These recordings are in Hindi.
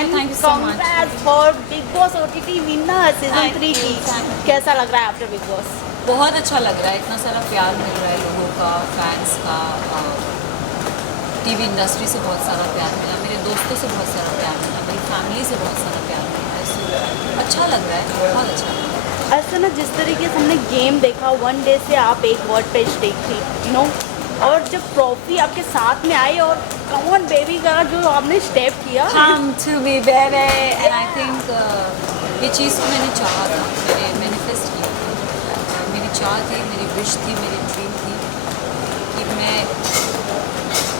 And thank you so much. Congrats for big boss OTT winner season 3 की। कैसा लग रहा है आफ्टर बिग बॉस? बहुत अच्छा लग रहा है, इतना सारा प्यार मिल रहा है लोगों का, फैंस का, टीवी इंडस्ट्री से बहुत सारा प्यार मिला, मेरे दोस्तों से बहुत सारा प्यार मिला, मेरी फैमिली से बहुत सारा प्यार मिला है। सो अच्छा लग रहा है, बहुत अच्छा लग रहा है। ऐसा ना, जिस तरीके से हमने गेम देखा, वन डे से आप एक वर्ड पे स्टिक थी, यू नो, और जब ट्रॉफी आपके साथ में आई और कम ऑन बेबी का जो आपने स्टेप किया, Come to me baby, and I think ये चीज़ को मैंने चाहा था, मैंने मैनिफेस्ट किया था, मेरी चाह थी, मेरी विश थी, मेरी ड्रीम थी कि मैं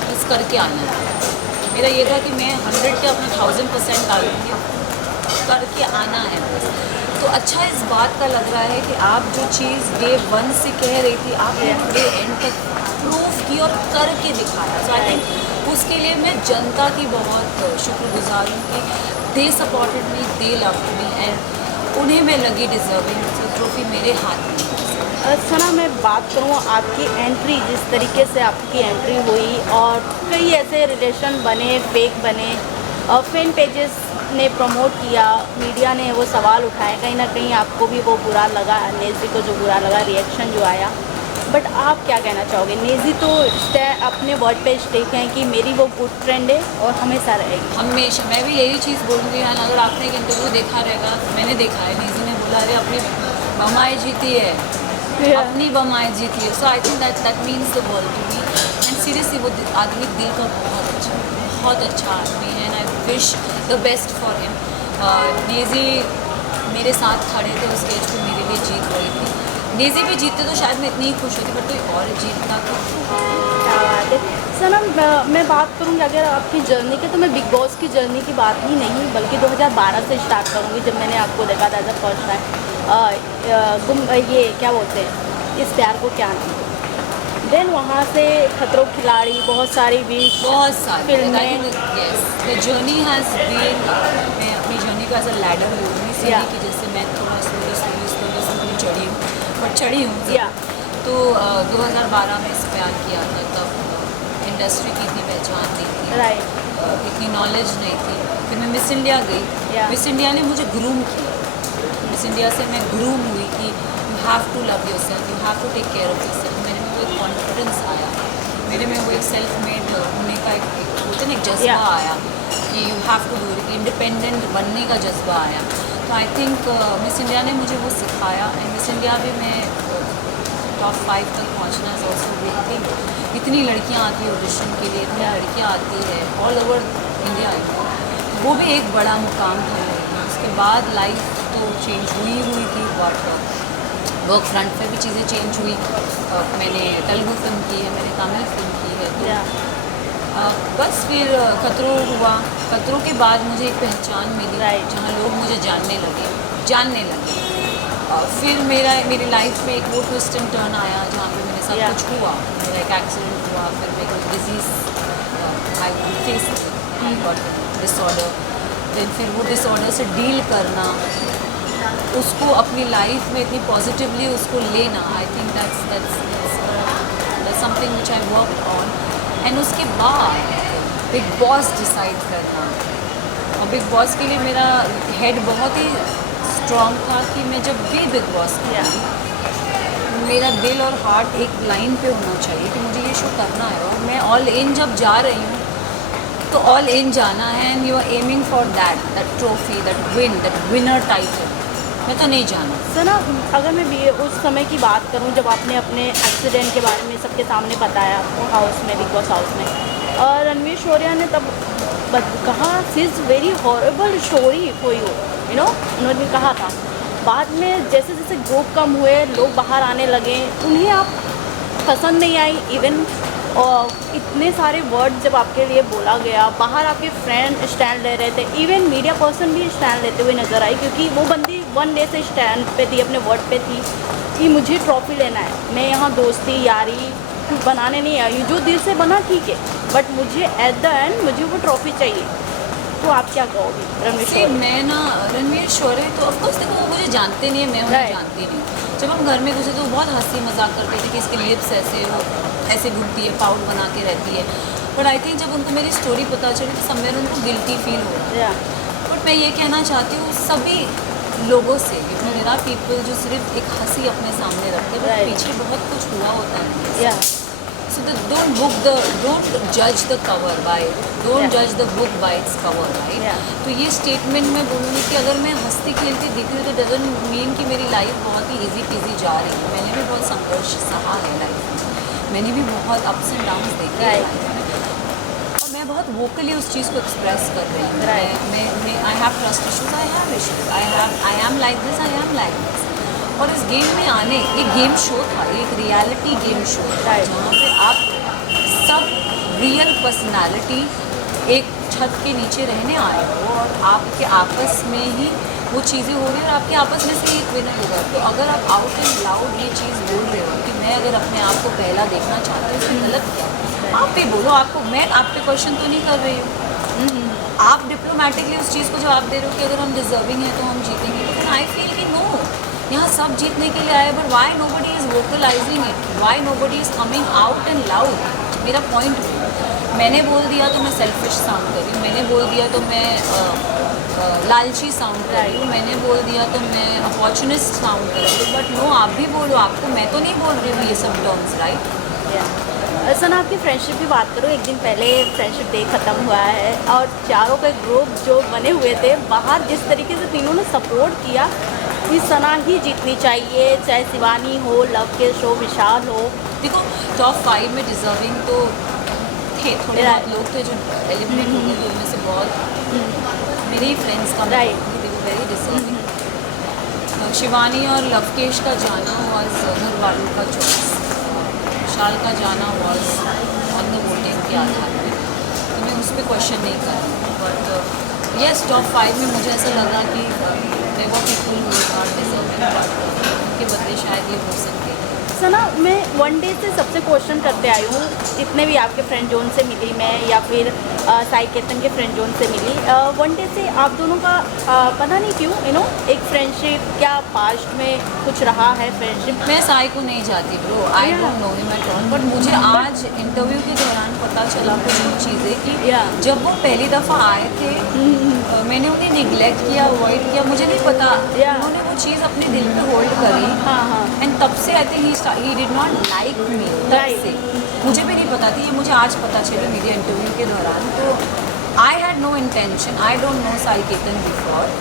बस करके आना है। मेरा ये था कि मैं 100 के अपना 1000% डालूंगी, करके आना है बस। तो अच्छा इस बात का लग रहा है कि आप जो चीज़ डे 1 से कह रही थी, आपने डे एंड तक प्रूफ की और करके दिखाया। सो आई थिंक उसके लिए मैं जनता की बहुत शुक्रगुजार हूँ कि they supported me, they love me, and उन्हें मैं लगी डिजर्विंग। तो ट्रॉफी मेरे हाथ में है। सना, मैं बात करूँ आपकी एंट्री, जिस तरीके से आपकी एंट्री हुई और कई ऐसे रिलेशन बने, फेक बने, फैन पेजेस ने प्रमोट किया, मीडिया ने वो सवाल उठाए, कहीं ना कहीं आपको भी वो बुरा लगा, नेजी को जो बुरा लगा, रिएक्शन जो आया, बट आप क्या कहना चाहोगे? नेजी तो अपने वर्ड पे स्टेक हैं कि मेरी वो गुड फ्रेंड है और हमेशा रहेगी। हमेशा मैं भी यही चीज़ बोलूँगी। हाँ, अगर आपने एक इंटरव्यू देखा रहेगा, मैंने देखा है, नेजी ने बोला अरे अपनी बमाई जीती है, अपनी बमाई जीती है। So I think that means the world to me, and seriously वो आदमी दिल का बहुत अच्छा आदमी है, and I wish the best for him. नेजी मेरे साथ खड़े थे उस स्टेज पे, मेरे लिए जीत गई थी। नेजी भी जीतते तो शायद मैं इतनी ही खुश होती, पर कोई और जीतता तो। क्या बात है सनम। मैं बात करूँगी अगर आपकी जर्नी की, तो मैं बिग बॉस की जर्नी की बात ही नहीं, बल्कि 2012 से स्टार्ट करूँगी, जब मैंने आपको देखा था एज अ फर्स्ट टाइम। ये क्या बोलते हैं, इस प्यार को क्या नाम, देन वहाँ से खतरों के खिलाड़ी, बहुत सारी विश, बहुत सारी फिल्में। Yes, the journey has been, मैं अपनी जर्नी को एज अ लैडर लूँगी, सीढ़ी की, जैसे मैं थोड़ा स्लोली चढ़ी हूँ, पर चढ़ी हूँ। या तो 2012 में इस प्यार किया था, तब इंडस्ट्री की इतनी पहचान नहीं थी, राइट, इतनी नॉलेज नहीं थी। फिर मैं मिस इंडिया गई, मिस इंडिया ने मुझे ग्रूम किया, मिस इंडिया से मैं ग्रूम हुई कि you have to love yourself, you have to take care of yourself. मेरे में वो एक कॉन्फिडेंस आया, मेरे में वो एक सेल्फ मेड होने का एक होता है ना, एक जज्बा आया कि you have to do it, independent बनने का जज्बा आया। तो आई थिंक मिस इंडिया ने मुझे वो सिखाया, एंड मिस इंडिया भी मैं टॉप 5 तक पहुंचना इज ऑल्सो बिग थिंग। इतनी लड़कियां आती है ऑडिशन के लिए, इतनी लड़कियां आती है ऑल ओवर इंडिया, वो भी एक बड़ा मुकाम था मेरे लिए। उसके बाद लाइफ तो चेंज हुई थी, वर्क फ्रंट पे भी चीज़ें चेंज हुई। मैंने तेलुगु फिल्म की है, मैंने तमिल फिल्म की है, तो बस फिर खतरों हुआ। खतरों के बाद मुझे एक पहचान मिली, जहाँ लोग मुझे जानने लगे। फिर मेरी लाइफ में एक वो ट्विस्ट एंड टर्न आया, जहाँ पे मेरे साथ कुछ हुआ, मेरा एक एक्सीडेंट हुआ, फिर मेरे को disease I face got disorder, फिर वो डिसऑर्डर से डील करना, उसको अपनी लाइफ में इतनी पॉजिटिवली उसको लेना, I think that's something which I work on. And उसके बाद बिग बॉस डिसाइड करना, और बिग बॉस के लिए मेरा हेड बहुत ही स्ट्रॉन्ग था कि मैं जब भी बिग बॉस किया, मेरा दिल और हार्ट एक लाइन पे होना चाहिए कि मुझे ये शो करना है, और मैं ऑल इन जब जा रही हूँ तो ऑल इन जाना है, and you are aiming for that trophy, that winner title, मैं तो नहीं जाना। सना, अगर मैं भी उस समय की बात करूं, जब आपने अपने एक्सीडेंट के बारे में सबके सामने बताया हाउस में, बिग बॉस हाउस में, और रणवीर शौर्या ने तब कहा she is very horrible story for you know, उन्होंने कहा था। बाद में जैसे जैसे ग्रुप कम हुए, लोग बाहर आने लगे, उन्हें आप पसंद नहीं आई, इवन और इतने सारे वर्ड जब आपके लिए बोला गया, बाहर आपके फ्रेंड स्टैंड ले रहे थे, इवन मीडिया पर्सन भी स्टैंड लेते हुए नज़र आई, क्योंकि वो बंदी वन डे से स्टैंड पे थी, अपने वर्ड पे थी कि मुझे ट्रॉफी लेना है, मैं यहाँ दोस्ती यारी बनाने नहीं आई, जो दिल से बना ठीक है, बट मुझे एट द एंड मुझे वो ट्रॉफी चाहिए। तो आप क्या कहोगे रणवीर शौर्य? मैं ना रणवीर शौर्य तो ऑफकोर्स देखो, वो मुझे जानते नहीं है, मैं उन्हें जानती नहीं। जब हम घर में घुसे तो वो बहुत हंसी मजाक करते थे कि इसके लिप्स ऐसे, वो ऐसे घूमती है, पाउड बना के रहती है, बट आई थिंक जब उनको मेरी स्टोरी पता चली तो समवेयर उनको गिल्टी फील हो रहा है। मैं ये कहना चाहती हूँ सभी लोगों से, देयर आर पीपल जो सिर्फ एक हंसी अपने सामने रखते हैं, Right. पीछे बहुत कुछ हुआ होता है। Yeah. So don't judge the cover by, don't Yeah. judge the book by its cover, right? Yeah. तो ये स्टेटमेंट मैं बोलूँगी कि अगर मैं हंसती खेलती दिख रही हूँ तो डजंट मीन कि मेरी लाइफ बहुत ही इजी पीजी जा रही है। मैंने भी बहुत संघर्ष सहा है लाइफ में, मैंने भी बहुत अप्स एंड डाउन्स देखे हैं Right. लाइफ में, और मैं बहुत वोकली उस चीज़ को एक्सप्रेस कर रही हूँ। Right. मैं I have trust issues, I have issues, I am like this, I am like this. और इस गेम में आने, एक गेम शो था, एक रियलिटी गेम शो था, Right. जहाँ पे आप सब रियल पर्सनालिटी एक छत के नीचे रहने आए हो और आपके आपस में ही वो चीज़ें हो रही हैं और आपके आपस में से एक विनर होगा। तो अगर आप आउट एंड लाउड ये चीज़ बोल रहे हो कि मैं अगर अपने आप को पहला देखना चाहती हूँ, इसमें गलत क्या है? आप भी बोलो, आपको मैं आप पे क्वेश्चन तो नहीं कर रही हूँ। आप डिप्लोमेटिकली उस चीज़ को जवाब दे रहे हो कि अगर हम डिजर्विंग हैं तो हम जीतेंगे, लेकिन आई फील कि नो, यहाँ सब जीतने के लिए आए, but why nobody is vocalising it, why nobody is coming out and loud. मेरा पॉइंट, मैंने बोल दिया तो मैं सेल्फिश साउंड कर रही हूँ, मैंने बोल दिया तो मैं लालची साउंड कर रही हूँ, मैंने बोल दिया तो मैं अपॉर्चुनिस्ट साउंड कर रही हूँ, बट नो, आप भी बोलो, आपको मैं तो नहीं बोल रही हूँ ये सब टर्म्स, राइट? सना, आपकी फ्रेंडशिप की बात करो, एक दिन पहले फ्रेंडशिप डे ख़त्म हुआ है और चारों के ग्रुप जो बने हुए थे बाहर, जिस तरीके से तीनों ने सपोर्ट किया कि सना ही जीतनी चाहिए, चाहे शिवानी हो, लव के शो विशाल हो। देखो टॉप 5 में डिजर्विंग तो थे, थोड़े बहुत लोग थे जो एलिमिनेट हो गए, उनमें से बहुत मेरे ही फ्रेंड्स का Right. Very deserving. शिवानी और लवकेश का जाना वॉज घर वालों का चॉइस, विशाल का जाना वॉज ऑन द वोटिंग के आधार पर, तो मैं उस पर क्वेश्चन नहीं कर रही हूँ। बट येस, टॉप 5 में मुझे ऐसा लगा कि they are people who are deserving, but उनके बदले शायद ये हो सकते हैं। सना, मैं वन डे से सबसे क्वेश्चन करते आई हूँ, जितने भी आपके फ्रेंड जोन से मिली मैं या फिर साई केतन के फ्रेंड जोन से मिली, वन डे से आप दोनों का पता नहीं क्यों एक फ्रेंडशिप, क्या पास्ट में कुछ रहा है फ्रेंडशिप? मैं साई को नहीं जाती bro, I don't know him at all, but मुझे आज इंटरव्यू के दौरान पता चला कुछ चीज़ें कि जब वो पहली दफ़ा आए थे मैंने उन्हें निगलेक्ट किया, अवॉइड किया, मुझे नहीं पता, उन्होंने वो चीज़ अपने दिल में होल्ड करी, एंड तब से I think he did not like me, तब से मुझे भी नहीं पता थी, ये मुझे आज पता चली मीडिया इंटरव्यू के दौरान। तो I had no intention, I don't know Sai Ketan before,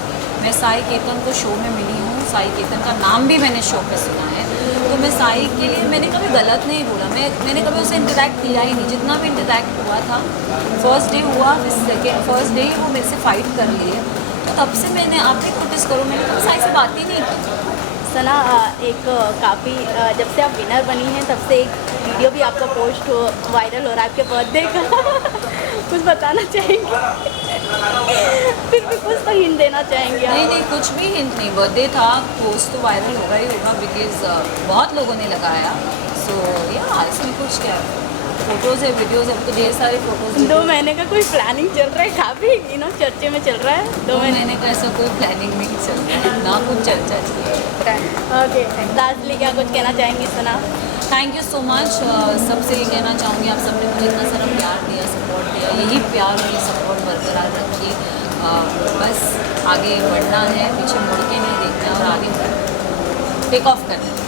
मैं साई केतन को शो में मिली हूँ, साई केतन का नाम भी मैंने शो पे सुना है, तो मैं साई के लिए मैंने कभी गलत नहीं बोला, मैंने कभी उसे इंटरेक्ट किया ही नहीं, जितना भी इंटरेक्ट हुआ था फर्स्ट डे हुआ, फर्स्ट डे ही वो मेरे से फाइट कर लिए, तो तब से मैंने, आप भी नोटिस करो, मैंने कभी साई से बात ही नहीं की। सना, एक काफ़ी जब से आप विनर बनी हैं तब से एक वीडियो भी आपका पोस्ट वायरल हो रहा है आपके बर्थडे का कुछ बताना चाहेंगे? फिर भी कुछ तो हिंट देना चाहेंगे आप? नहीं, कुछ भी हिंट नहीं, बर्थडे था, पोस्ट तो वायरल होगा ही होगा, बिकॉज बहुत लोगों ने लगाया, सो या इसमें कुछ क्या है, फोटोज़ है, वीडियोज़ है, तो ढेर सारे फोटोज़। 2 महीने का कोई प्लानिंग चल रहा है, काफ़ी चर्चे में चल रहा है 2 महीने का ऐसा कोई प्लानिंग नहीं चल रहा है, ना कुछ चर्चा चल रही है। ओके, लास्टली क्या कुछ कहना चाहेंगे सना? थैंक यू सो मच, सबसे ये कहना चाहूँगी, आप सबने मुझे इतना सारा प्यार दिया, सपोर्ट दिया, यही प्यार और ये सपोर्ट बरकरार रखिए, बस आगे बढ़ना है, पीछे मुड़ के नहीं देखना है और आगे टेक ऑफ करना है।